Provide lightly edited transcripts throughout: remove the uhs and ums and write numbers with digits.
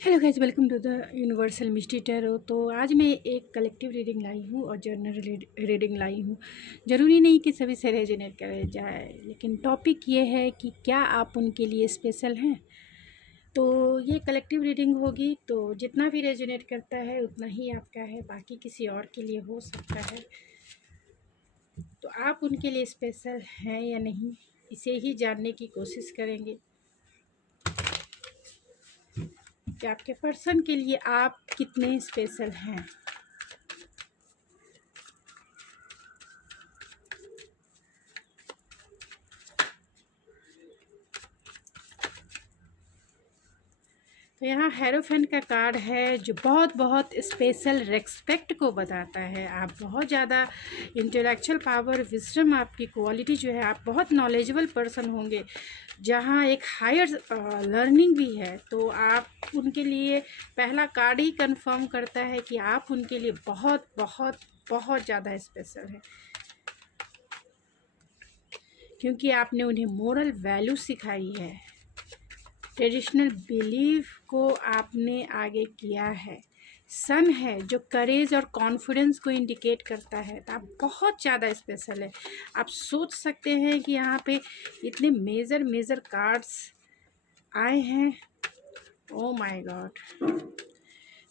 Hello guys, welcome to the universal mystery tarot. तो आज मैं एक कलेक्टिव रीडिंग लाई हूँ और जर्नल रीडिंग लाई हूँ। ज़रूरी नहीं कि सभी से रेजोनेट करे जाए, लेकिन टॉपिक ये है कि क्या आप उनके लिए स्पेशल हैं। तो ये कलेक्टिव रीडिंग होगी, तो जितना भी रेजोनेट करता है उतना ही आपका है, बाकी किसी और के लिए हो सकता है। तो आप उनके लिए स्पेशल हैं या नहीं, इसे ही जानने की कोशिश करेंगे कि आपके पर्सन के लिए आप कितने स्पेशल हैं। तो यहाँ हेरोफेंट का कार्ड है जो बहुत बहुत स्पेशल रेस्पेक्ट को बताता है। आप बहुत ज़्यादा इंटेलेक्चुअल पावर, विजडम आपकी क्वालिटी जो है, आप बहुत नॉलेजेबल पर्सन होंगे, जहाँ एक हायर लर्निंग भी है। तो आप उनके लिए, पहला कार्ड ही कंफर्म करता है कि आप उनके लिए बहुत बहुत बहुत ज़्यादा स्पेशल है, क्योंकि आपने उन्हें मोरल वैल्यू सिखाई है, ट्रेडिशनल बिलीफ को आपने आगे किया है। सन है जो करेज और कॉन्फिडेंस को इंडिकेट करता है। तो आप बहुत ज़्यादा स्पेशल है। आप सोच सकते हैं कि यहाँ पे इतने मेजर कार्ड्स आए हैं। ओ माय गॉड।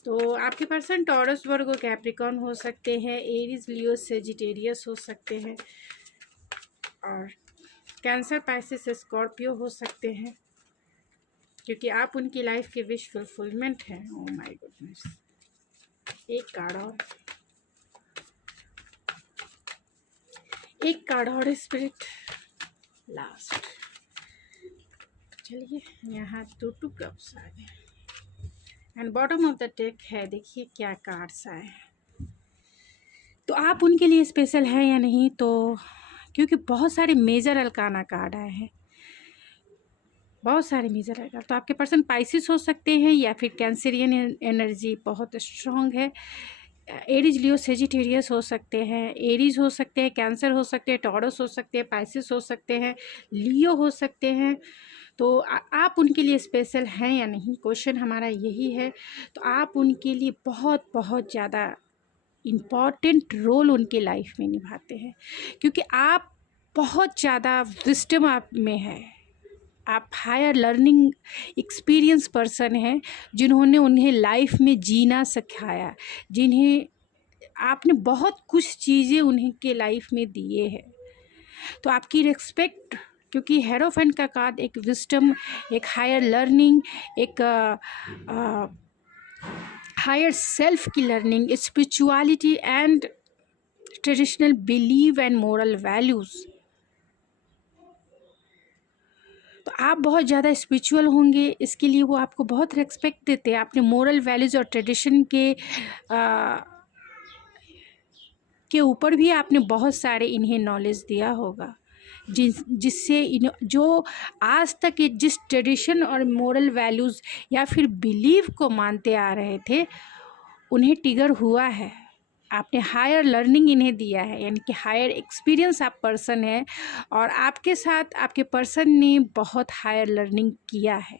तो आपके पर्सन टॉरस, वर्गो, कैप्रिकॉर्न हो सकते हैं, एरीज, लियो, सेजिटेरियस हो सकते हैं, और कैंसर, पाइसिस, स्कॉर्पियो हो सकते हैं, क्योंकि आप उनकी लाइफ के विश फुलफिलमेंट हैं। Oh my goodness. एक कार्ड और स्पिरिट लास्ट। चलिए, यहाँ टू कप्स आ गए and bottom of the deck है। देखिए क्या कार्ड्स आए। तो आप उनके लिए स्पेशल हैं या नहीं, तो क्योंकि बहुत सारे मेजर अल्काना कार्ड आए हैं, बहुत सारे मेजर आएगा। तो आपके पर्सन पाइसिस हो सकते हैं या फिर कैंसरियन एनर्जी बहुत स्ट्रॉन्ग है। एरीज, लियो, सेजिटेरियस हो सकते हैं, एरीज हो सकते हैं, कैंसर हो सकते हैं, टॉरस हो सकते हैं, पाइसिस हो सकते हैं, लियो हो सकते हैं। तो आप उनके लिए स्पेशल हैं या नहीं, क्वेश्चन हमारा यही है। तो आप उनके लिए बहुत बहुत ज़्यादा इम्पॉर्टेंट रोल उनके लाइफ में निभाते हैं, क्योंकि आप बहुत ज़्यादा विस्डम आप में है। आप हायर लर्निंग एक्सपीरियंस पर्सन हैं, जिन्होंने उन्हें लाइफ में जीना सिखाया, जिन्हें आपने बहुत कुछ चीज़ें उन्हें के लाइफ में दिए हैं। तो आपकी रिस्पेक्ट, क्योंकि हेरोफेंट का कार्ड एक विस्डम, एक हायर लर्निंग, एक हायर सेल्फ की learning, spirituality and traditional believe and moral values. तो आप बहुत ज़्यादा स्पिरिचुअल होंगे, इसके लिए वो आपको बहुत रिस्पेक्ट देते हैं। आपने मोरल वैल्यूज़ और ट्रेडिशन के ऊपर भी आपने बहुत सारे इन्हें नॉलेज दिया होगा, जिससे जो आज तक ये जिस ट्रेडिशन और मोरल वैल्यूज़ या फिर बिलीव को मानते आ रहे थे, उन्हें ट्रिगर हुआ है। आपने हायर लर्निंग इन्हें दिया है, यानी कि हायर एक्सपीरियंस आप पर्सन है, और आपके साथ आपके पर्सन ने बहुत हायर लर्निंग किया है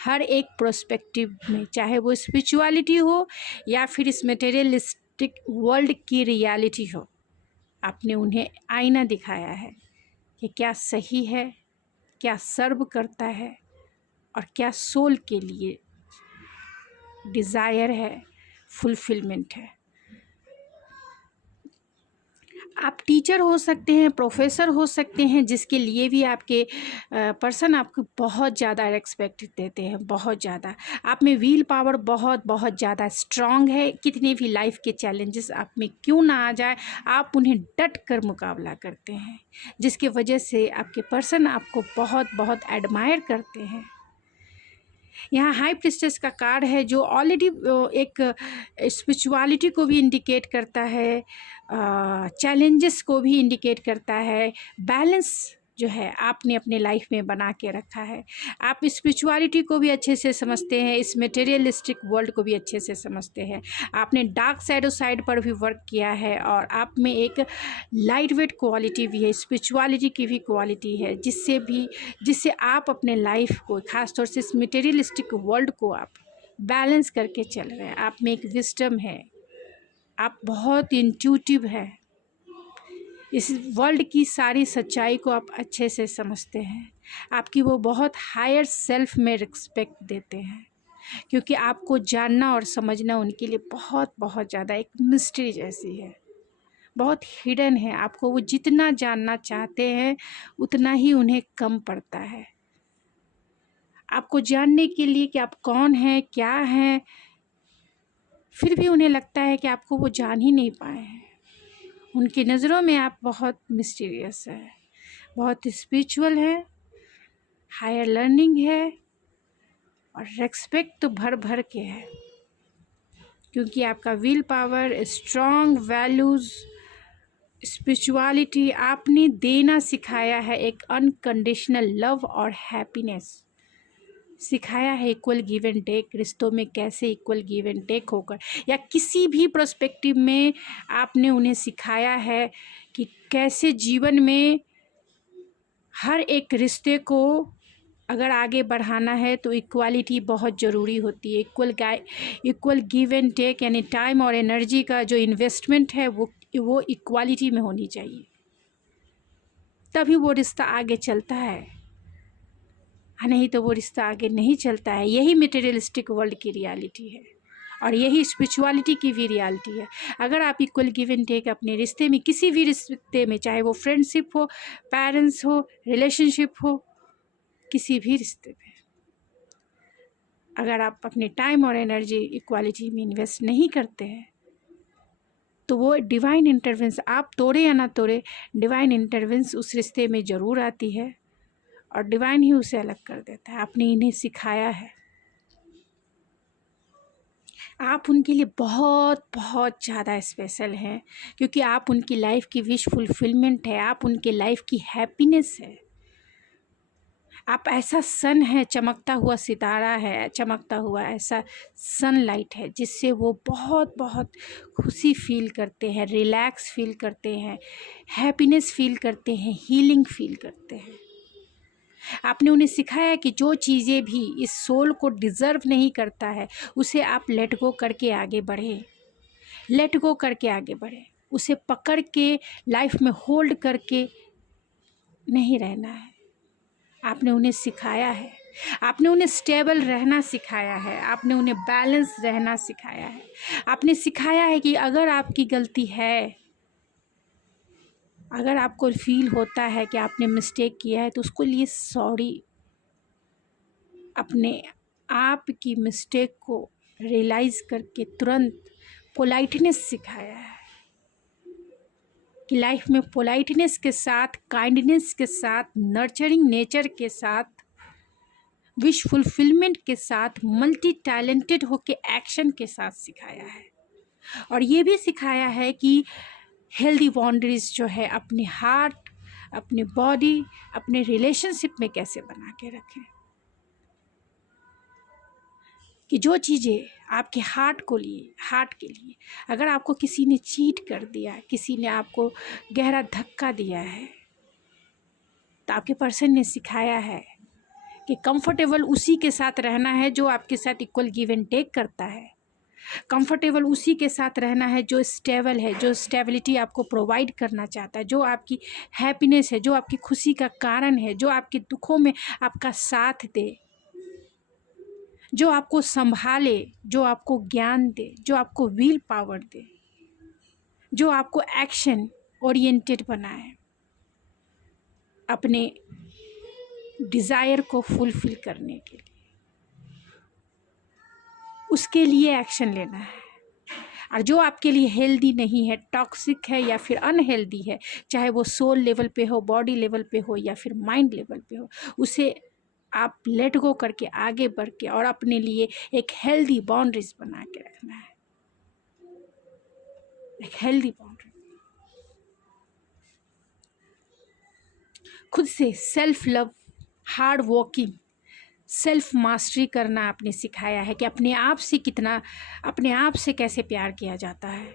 हर एक प्रोस्पेक्टिव में, चाहे वो स्पिरिचुअलिटी हो या फिर इस मटेरियलिस्टिक वर्ल्ड की रियलिटी हो। आपने उन्हें आईना दिखाया है कि क्या सही है, क्या सर्व करता है, और क्या सोल के लिए डिज़ायर है, फुलफिलमेंट है। आप टीचर हो सकते हैं, प्रोफेसर हो सकते हैं, जिसके लिए भी आपके पर्सन आपको बहुत ज़्यादा रिस्पेक्ट देते हैं, बहुत ज़्यादा। आप में व्हील पावर बहुत बहुत ज़्यादा स्ट्रॉन्ग है। कितने भी लाइफ के चैलेंजेस आप में क्यों ना आ जाए, आप उन्हें डट कर मुकाबला करते हैं, जिसके वजह से आपके पर्सन आपको बहुत बहुत एडमायर करते हैं। यहाँ हाई प्रिस्टेस का कार्ड है जो ऑलरेडी एक स्पिरिचुअलिटी को भी इंडिकेट करता है, चैलेंजेस को भी इंडिकेट करता है, बैलेंस जो है आपने अपने लाइफ में बना के रखा है। आप स्पिरिचुअलिटी को भी अच्छे से समझते हैं, इस मटेरियलिस्टिक वर्ल्ड को भी अच्छे से समझते हैं। आपने डार्क साइड पर भी वर्क किया है, और आप में एक लाइट वेट क्वालिटी भी है, स्पिरिचुअलिटी की भी क्वालिटी है, जिससे आप अपने लाइफ को, ख़ासतौर से इस मटेरियलिस्टिक वर्ल्ड को आप बैलेंस करके चल रहे हैं। आप में एक विजडम है, आप बहुत इंट्यूटिव है, इस वर्ल्ड की सारी सच्चाई को आप अच्छे से समझते हैं। आपकी वो बहुत हायर सेल्फ में रिस्पेक्ट देते हैं, क्योंकि आपको जानना और समझना उनके लिए बहुत बहुत ज़्यादा एक मिस्ट्री जैसी है, बहुत हिडन है। आपको वो जितना जानना चाहते हैं उतना ही उन्हें कम पड़ता है। आपको जानने के लिए कि आप कौन हैं, क्या हैं, फिर भी उन्हें लगता है कि आपको वो जान ही नहीं पाए हैं। उनकी नज़रों में आप बहुत मिस्टीरियस है, बहुत स्पिरिचुअल है, हायर लर्निंग है और रेस्पेक्ट तो भर भर के है, क्योंकि आपका will power, strong values, spirituality आपने देना सिखाया है। एक अनकंडीशनल लव और हैप्पीनेस सिखाया है। इक्वल गिव एंड टेक, रिश्तों में कैसे इक्वल गिव एंड टेक होकर, या किसी भी पर्सपेक्टिव में आपने उन्हें सिखाया है कि कैसे जीवन में हर एक रिश्ते को अगर आगे बढ़ाना है तो इक्वालिटी बहुत ज़रूरी होती है। इक्वल गिव एंड टेक, यानी टाइम और एनर्जी का जो इन्वेस्टमेंट है वो इक्वालिटी में होनी चाहिए, तभी वो रिश्ता आगे चलता है, नहीं तो वो रिश्ता आगे नहीं चलता है। यही मटेरियलिस्टिक वर्ल्ड की रियलिटी है और यही स्पिरिचुअलिटी की भी रियलिटी है। अगर आप इक्वल गिव एंड टेक अपने रिश्ते में, किसी भी रिश्ते में, चाहे वो फ्रेंडशिप हो, पेरेंट्स हो, रिलेशनशिप हो, किसी भी रिश्ते में अगर आप अपने टाइम और एनर्जी इक्वालिटी में इन्वेस्ट नहीं करते हैं तो वो डिवाइन इंटरवेंस, आप तोड़े या ना तोड़े, डिवाइन इंटरवेंस उस रिश्ते में ज़रूर आती है और डिवाइन ही उसे अलग कर देता है। आपने इन्हें सिखाया है, आप उनके लिए बहुत बहुत ज़्यादा स्पेशल हैं, क्योंकि आप उनकी लाइफ की विश फुलफिलमेंट है, आप उनके लाइफ की हैप्पीनेस है। आप ऐसा सन है, चमकता हुआ सितारा है, चमकता हुआ ऐसा सनलाइट है जिससे वो बहुत बहुत खुशी फील करते हैं, रिलैक्स फील करते हैं, हैप्पीनेस फील करते हैं, हीलिंग फील करते हैं। आपने उन्हें सिखाया कि जो चीज़ें भी इस सोल को डिज़र्व नहीं करता है उसे आप लेट गो करके आगे बढ़ें, लेट गो करके आगे बढ़ें। उसे पकड़ के लाइफ में होल्ड करके नहीं रहना है। आपने उन्हें सिखाया है, आपने उन्हें स्टेबल रहना सिखाया है, आपने उन्हें बैलेंस रहना सिखाया है। आपने सिखाया है कि अगर आपकी गलती है, अगर आपको फील होता है कि आपने मिस्टेक किया है तो उसको लिए सॉरी, अपने आप की मिस्टेक को रियलाइज़ करके तुरंत पोलाइटनेस सिखाया है कि लाइफ में पोलाइटनेस के साथ, काइंडनेस के साथ, नर्चरिंग नेचर के साथ, विश फुलफिलमेंट के साथ, मल्टी टैलेंटेड होके एक्शन के साथ सिखाया है। और ये भी सिखाया है कि हेल्दी बाउंड्रीज जो है अपने हार्ट, अपने बॉडी, अपने रिलेशनशिप में कैसे बना के रखें, कि जो चीज़ें आपके हार्ट के लिए अगर आपको किसी ने चीट कर दिया, किसी ने आपको गहरा धक्का दिया है, तो आपके पर्सन ने सिखाया है कि कंफर्टेबल उसी के साथ रहना है जो आपके साथ इक्वल गिव एंड टेक करता है। कंफर्टेबल उसी के साथ रहना है जो स्टेबल है, जो स्टेबिलिटी आपको प्रोवाइड करना चाहता है, जो आपकी हैप्पीनेस है, जो आपकी खुशी का कारण है, जो आपके दुखों में आपका साथ दे, जो आपको संभाले, जो आपको ज्ञान दे, जो आपको विल पावर दे, जो आपको एक्शन ओरिएंटेड बनाए, अपने डिज़ायर को फुलफिल करने के लिए, उसके लिए एक्शन लेना है। और जो आपके लिए हेल्दी नहीं है, टॉक्सिक है या फिर अनहेल्दी है, चाहे वो सोल लेवल पे हो, बॉडी लेवल पे हो या फिर माइंड लेवल पे हो, उसे आप लेट गो करके आगे बढ़ के और अपने लिए एक हेल्दी बाउंड्रीज बना के रखना है, एक हेल्दी बाउंड्री। खुद से self love, hard working, self mastery करना आपने सिखाया है कि अपने आप से कितना, अपने आप से कैसे प्यार किया जाता है,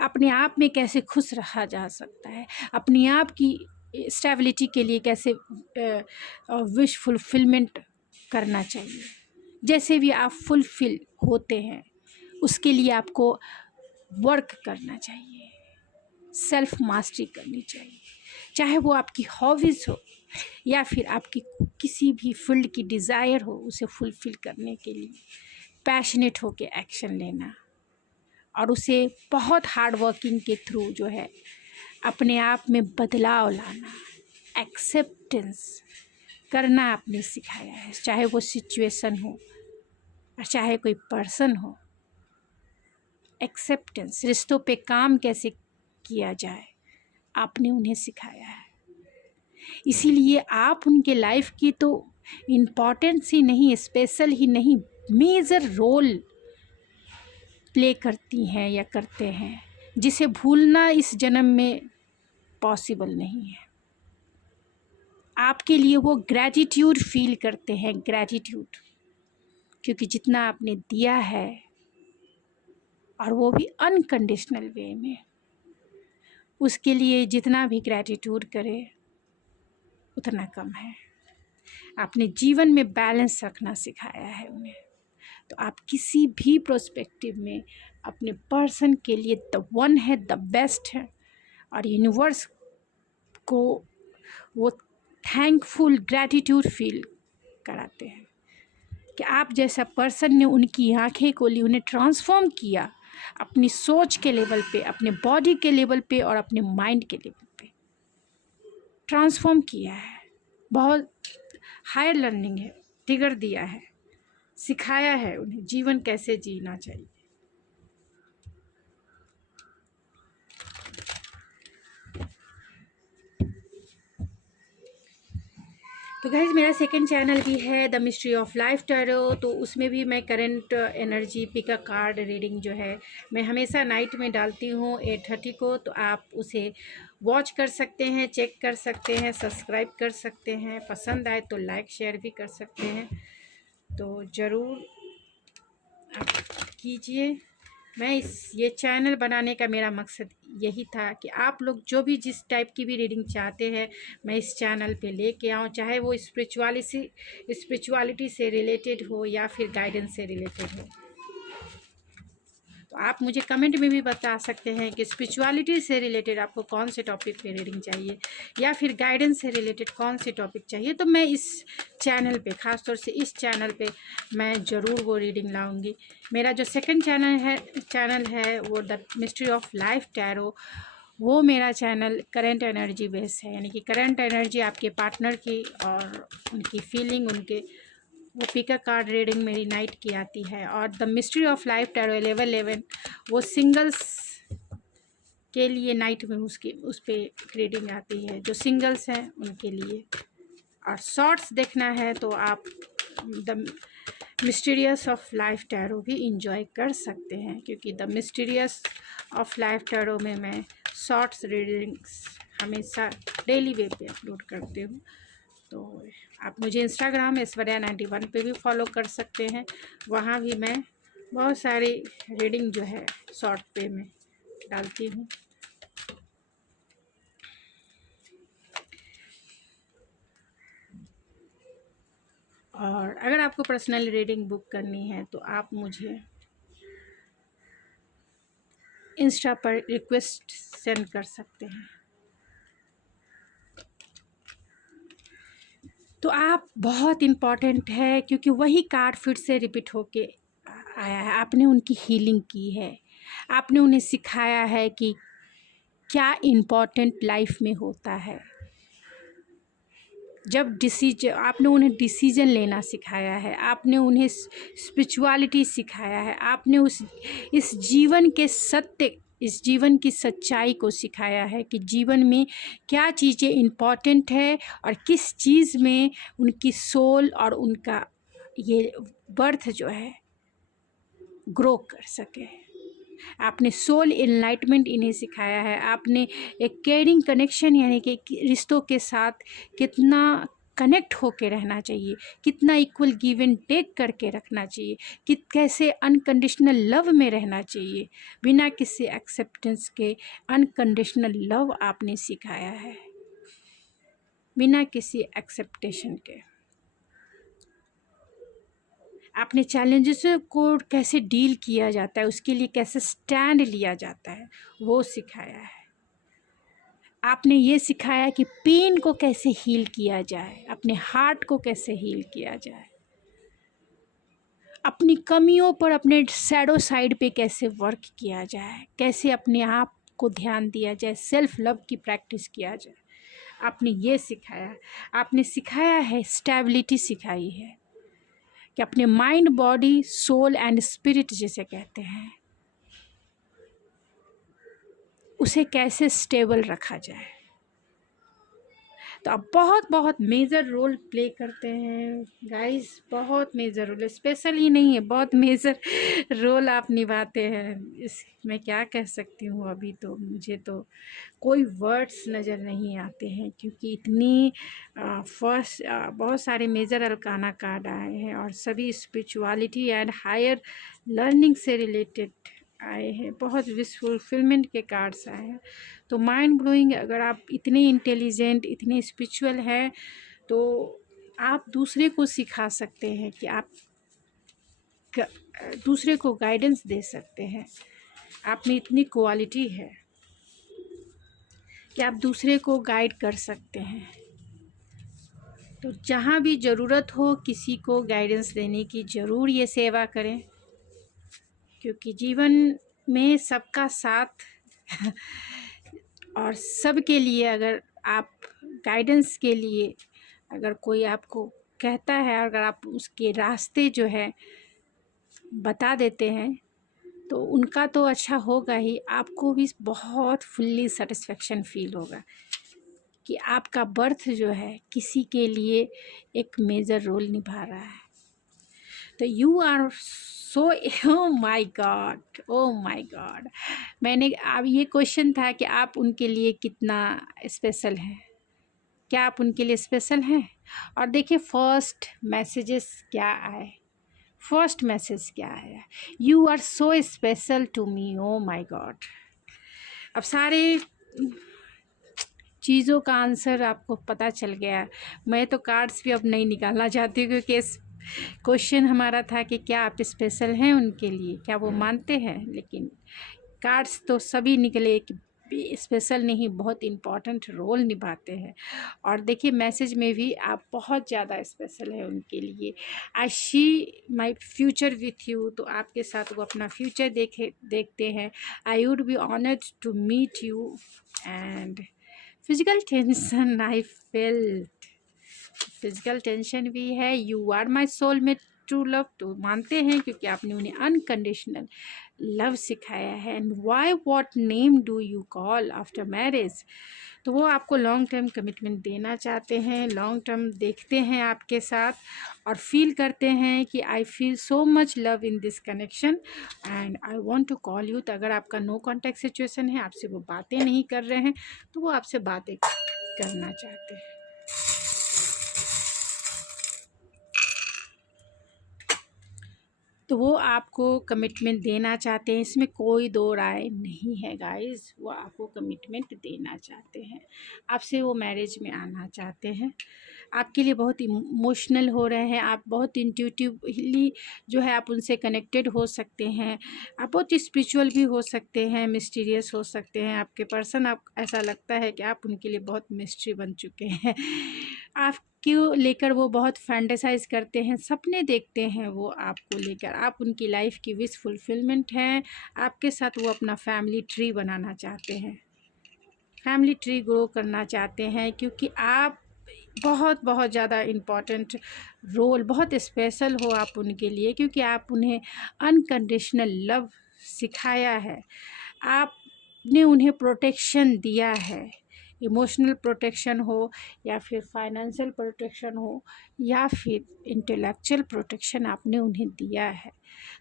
अपने आप में कैसे खुश रहा जा सकता है, अपने आप की स्टेबिलिटी के लिए कैसे विश फुलफिलमेंट करना चाहिए। जैसे भी आप फुलफिल होते हैं उसके लिए आपको वर्क करना चाहिए, सेल्फ मास्टरी करनी चाहिए। चाहे वो आपकी हॉबीज़ हो या फिर आपकी किसी भी फील्ड की डिज़ायर हो, उसे फुलफिल करने के लिए पैशनेट होके एक्शन लेना और उसे बहुत हार्ड वर्किंग के थ्रू जो है अपने आप में बदलाव लाना, एक्सेप्टेंस करना आपने सिखाया है। चाहे वो सिचुएशन हो और चाहे कोई पर्सन हो, एक्सेप्टेंस, रिश्तों पे काम कैसे किया जाए आपने उन्हें सिखाया है। इसीलिए आप उनके लाइफ की तो इम्पॉर्टेंस ही नहीं, स्पेशल ही नहीं, मेजर रोल प्ले करती हैं या करते हैं, जिसे भूलना इस जन्म में पॉसिबल नहीं है। आपके लिए वो ग्रैटिट्यूड फील करते हैं, ग्रैटिट्यूड, क्योंकि जितना आपने दिया है और वो भी अनकंडीशनल वे में, उसके लिए जितना भी ग्रैटिट्यूड करे उतना कम है। आपने जीवन में बैलेंस रखना सिखाया है उन्हें। तो आप किसी भी प्रोस्पेक्टिव में अपने पर्सन के लिए द वन है, द बेस्ट है, और यूनिवर्स को वो थैंकफुल ग्रैटिट्यूड फील कराते हैं कि आप जैसा पर्सन ने उनकी आंखें खोली, उन्हें ट्रांसफॉर्म किया अपनी सोच के लेवल पे, अपने बॉडी के लेवल पे और अपने माइंड के लेवल पे ट्रांसफॉर्म किया है। बहुत हायर लर्निंग है, ट्रिगर दिया है, सिखाया है उन्हें जीवन कैसे जीना चाहिए। तो गाइस मेरा सेकंड चैनल भी है the mystery of life tarot. तो उसमें भी मैं करंट एनर्जी पिका कार्ड रीडिंग जो है मैं हमेशा नाइट में डालती हूँ 8:30 को। तो आप उसे वॉच कर सकते हैं, चेक कर सकते हैं, सब्सक्राइब कर सकते हैं, पसंद आए तो लाइक शेयर भी कर सकते हैं। तो ज़रूर आप कीजिए। मैं ये चैनल बनाने का मेरा मकसद यही था कि आप लोग जो भी जिस टाइप की भी रीडिंग चाहते हैं मैं इस चैनल पे लेके आऊँ, चाहे वो स्पिरिचुअलिटी से रिलेटेड हो या फिर गाइडेंस से रिलेटेड हो। तो आप मुझे कमेंट में भी बता सकते हैं कि स्पिरिचुअलिटी से रिलेटेड आपको कौन से टॉपिक पे रीडिंग चाहिए या फिर गाइडेंस से रिलेटेड कौन से टॉपिक चाहिए। तो मैं इस चैनल पे, ख़ास तौर से इस चैनल पे मैं ज़रूर वो रीडिंग लाऊंगी। मेरा जो सेकंड चैनल है वो the mystery of life tarot, वो मेरा चैनल करंट एनर्जी बेस है, यानी कि करंट एनर्जी आपके पार्टनर की और उनकी फीलिंग, उनके वो पिका कार्ड रीडिंग मेरी नाइट की आती है। और the mystery of life tarot 1111 वो सिंगल्स के लिए नाइट में उस पर रीडिंग आती है, जो सिंगल्स हैं उनके लिए। और शॉर्ट्स देखना है तो आप the mysterious of life tarot भी इंजॉय कर सकते हैं, क्योंकि the mysterious of life tarot में मैं शॉर्ट्स रीडिंग्स हमेशा डेली वे पे अपलोड करती हूँ। तो आप मुझे इंस्टाग्राम ऐश्वर्या91 पे भी फॉलो कर सकते हैं। वहाँ भी मैं बहुत सारी रीडिंग जो है शॉर्ट पे में डालती हूँ। और अगर आपको पर्सनल रीडिंग बुक करनी है तो आप मुझे इंस्टा पर रिक्वेस्ट सेंड कर सकते हैं। तो आप बहुत इम्पॉर्टेंट है, क्योंकि वही कार्ड फिर से रिपीट होके आया है। आपने उनकी हीलिंग की है, आपने उन्हें सिखाया है कि क्या इम्पॉर्टेंट लाइफ में होता है। जब आपने उन्हें डिसीजन लेना सिखाया है, आपने उन्हें स्पिरिचुअलिटी सिखाया है, आपने इस जीवन के सत्य, इस जीवन की सच्चाई को सिखाया है कि जीवन में क्या चीज़ें इम्पॉर्टेंट है और किस चीज़ में उनकी सोल और उनका ये बर्थ जो है ग्रो कर सके। आपने सोल एनलाइटमेंट इन्हें सिखाया है। आपने एक केयरिंग कनेक्शन, यानी कि रिश्तों के साथ कितना कनेक्ट होके रहना चाहिए, कितना इक्वल गिव एंड टेक करके रखना चाहिए, कि कैसे अनकंडीशनल लव में रहना चाहिए, बिना किसी एक्सेप्टेंस के अनकंडीशनल लव आपने सिखाया है, बिना किसी एक्सेप्टेशन के। अपने चैलेंजेस को कैसे डील किया जाता है, उसके लिए कैसे स्टैंड लिया जाता है, वो सिखाया है। आपने ये सिखाया कि पेन को कैसे हील किया जाए, अपने हार्ट को कैसे हील किया जाए, अपनी कमियों पर, अपने शैडो साइड पे कैसे वर्क किया जाए, कैसे अपने आप को ध्यान दिया जाए, सेल्फ लव की प्रैक्टिस किया जाए। आपने ये सिखाया। आपने सिखाया है, स्टेबिलिटी सिखाई है कि अपने mind, body, soul and spirit जिसे कहते हैं, उसे कैसे स्टेबल रखा जाए। तो आप बहुत बहुत मेजर रोल प्ले करते हैं गाइस, बहुत मेजर रोल, स्पेशल ही नहीं है, बहुत मेजर रोल आप निभाते हैं। इस मैं क्या कह सकती हूँ, अभी तो मुझे तो कोई वर्ड्स नज़र नहीं आते हैं, क्योंकि इतनी बहुत सारे मेजर अरकाना कार्ड आए हैं और सभी स्पिरिचुअलिटी एंड हायर लर्निंग से रिलेटेड आए हैं, बहुत विश फुलफिलमेंट के कार्ड्स आए हैं। तो माइंड ब्लोइंग, अगर आप इतने इंटेलिजेंट, इतने स्पिरिचुअल हैं, तो आप दूसरे को सिखा सकते हैं कि आप दूसरे को गाइडेंस दे सकते हैं। आप में इतनी क्वालिटी है कि आप दूसरे को गाइड कर सकते हैं। तो जहाँ भी ज़रूरत हो किसी को गाइडेंस देने की, ज़रूर ये सेवा करें, क्योंकि जीवन में सबका साथ और सबके लिए, अगर आप गाइडेंस के लिए अगर कोई आपको कहता है, अगर आप उसके रास्ते जो है बता देते हैं, तो उनका तो अच्छा होगा ही, आपको भी बहुत फुल्ली सेटिस्फेक्शन फील होगा कि आपका बर्थ जो है किसी के लिए एक मेजर रोल निभा रहा है। तो you are so, oh my god, oh my god. मैंने अब ये क्वेश्चन था कि आप उनके लिए कितना स्पेशल हैं, क्या आप उनके लिए स्पेशल हैं? और देखिए फर्स्ट मैसेजेस क्या आए, फर्स्ट मैसेज क्या आया, you are so special to me, oh my god. अब सारे चीज़ों का आंसर आपको पता चल गया। मैं तो कार्ड्स भी अब नहीं निकालना चाहती हूँ, क्योंकि इस क्वेश्चन हमारा था कि क्या आप स्पेशल हैं उनके लिए, क्या वो मानते हैं। लेकिन कार्ड्स तो सभी निकले कि स्पेशल नहीं, बहुत इम्पॉर्टेंट रोल निभाते हैं। और देखिए मैसेज में भी आप बहुत ज़्यादा स्पेशल है उनके लिए। I see my future with you, तो आपके साथ वो अपना फ्यूचर देखते हैं। I would be honoured to meet you and physical tension I felt, physical tension भी है। You are my soulmate true love, तो मानते हैं क्योंकि आपने उन्हें अनकंडीशनल लव सिखाया है। And why what name do you call after marriage, तो वो आपको लॉन्ग टर्म कमिटमेंट देना चाहते हैं, लॉन्ग टर्म देखते हैं आपके साथ और फील करते हैं कि I feel so much love in this connection and I want to call you. तो अगर आपका नो कॉन्टैक्ट सिचुएशन है, आपसे वो बातें नहीं कर रहे हैं, तो वो आपसे बातें करना चाहते हैं। तो वो आपको कमिटमेंट देना चाहते हैं, इसमें कोई दो राय नहीं है गाइस। वो आपको कमिटमेंट देना चाहते हैं, आपसे वो मैरिज में आना चाहते हैं, आपके लिए बहुत इमोशनल हो रहे हैं, आप बहुत इंट्यूटिवली जो है आप उनसे कनेक्टेड हो सकते हैं, आप बहुत स्पिरिचुअल भी हो सकते हैं, मिस्टीरियस हो सकते हैं। आपके पर्सन, आप ऐसा लगता है कि आप उनके लिए बहुत मिस्ट्री बन चुके हैं, आपको लेकर वो बहुत फैंटेसाइज करते हैं, सपने देखते हैं वो आपको लेकर, आप उनकी लाइफ की विश फुलफिलमेंट हैं। आपके साथ वो अपना फैमिली ट्री बनाना चाहते हैं, फैमिली ट्री ग्रो करना चाहते हैं, क्योंकि आप बहुत बहुत ज़्यादा इम्पॉर्टेंट रोल, बहुत स्पेशल हो आप उनके लिए, क्योंकि आप उन्हें अनकंडीशनल लव सिखाया है, आपने उन्हें प्रोटेक्शन दिया है, इमोशनल प्रोटेक्शन हो या फिर फाइनेंशियल प्रोटेक्शन हो या फिर इंटेलेक्चुअल प्रोटेक्शन आपने उन्हें दिया है।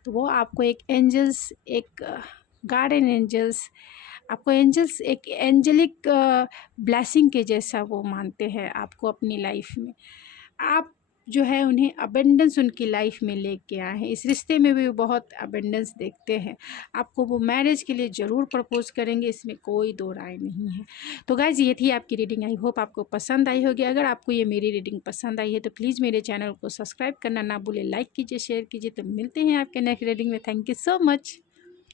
तो वो आपको एक एंजल्स, एक गार्डन एंजल्स, आपको एंजल्स एक एंजेलिक ब्लेसिंग के जैसा वो मानते हैं आपको अपनी लाइफ में। आप जो है उन्हें अबेंडेंस उनकी लाइफ में लेके आए हैं। इस रिश्ते में भी बहुत अबेंडेंस देखते हैं। आपको वो मैरिज के लिए ज़रूर प्रपोज करेंगे, इसमें कोई दो राय नहीं है। तो गाइज ये थी आपकी रीडिंग। आई होप आपको पसंद आई होगी। अगर आपको ये मेरी रीडिंग पसंद आई है तो प्लीज़ मेरे चैनल को सब्सक्राइब करना ना भूलें, लाइक कीजिए, शेयर कीजिए। तो मिलते हैं आपके नेक्स्ट रीडिंग में। Thank you so much.